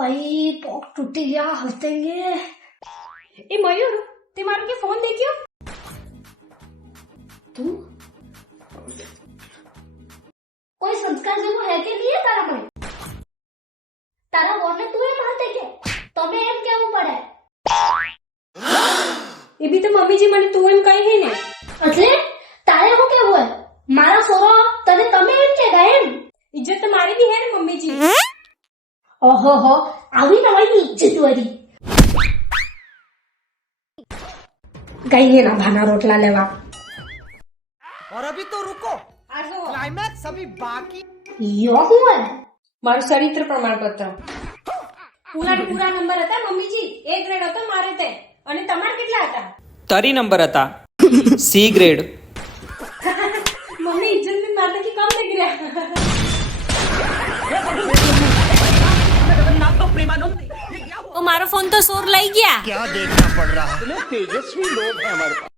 भाई पॉक टूटी गया हंसेंगे ए मयूर ते मारो के फोन देखियो तू कोई संस्कार જેવું હે કે નહીં તારા પર તારા બોને તું એ મારતે કે તમે એમ કેવું પડે એ બી તો મમ્મીજી મને તું એમ કહી હે ને એટલે તારે હું કેવું હે મારા સોરો તને તમે એમ કે ગયા એમ इज्जत तो मारी भी है ना मम्मी जी। ओहो हो આવી નવાઈ इज्जत वाली गई है ना भाना रोटला लेवा और अभी तो रुको क्लाइमैक्स अभी बाकी यो હું હે मारू चरित्र प्रमाण पत्र पूरा पूरा नंबर હતા મમ્મી જી A ગ્રેડ હતો મારે તે અને તમાર કેટલા હતા તરી નંબર હતા સી ગ્રેડ મમ્મી इज्जत में मारने की कम लग रहा तो मारो फोन तो सोर लई गया क्या देखना पड़ रहा है तेजस्वी लोग हैं हमारे पास